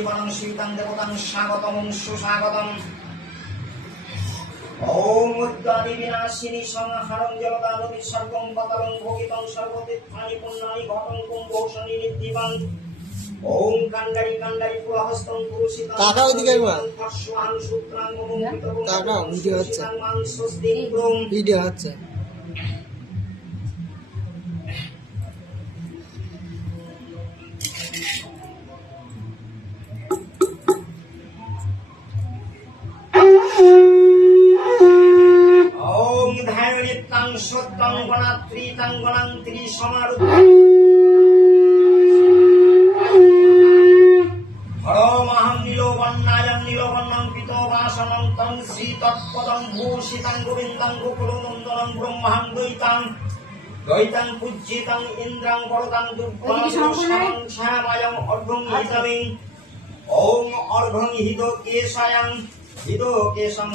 পরিবরং শীতং দেবতাং স্বাগতম সুস্বাগতম। ওম উদ্গাদি বিনাশিনী সংহারং জলদানু বিসর্গং পতলং ভোগিতং সর্বতীর্থানি পুণ্যানি ঘটং কুম্ভৌষণি নিদ্ধিবাং। ওম কান্ডারি কান্ডারি পুরহস্তং পুরুষিতং টাকা ওইদিকে একবার ফস্বাং সূত্রাং মুমুক্তং টাকা ভিডিও হচ্ছে স্বস্তি ব্রহ্ম। ভিডিও হচ্ছে ওম ধারণিত্তাং সত্যং গণাত্রিতাং গণাং ত্রিসমারুদ্ধং। হরমহং নীলবর্ণায়ং নীলবর্ণং পীতবাসনং তং শ্রীতৎপদং ভূষিতং গোবিন্দং গোকুলনন্দনং ব্রহ্মাং দ্বৈতাং দ্বৈতাং পূজ্যিতং ইন্দ্রাং বরদাং দুর্গাং শ্যামায়ং অর্ঘং হিতবিং। ওম অর্ঘং হিত কেশায়ং হিত কেশং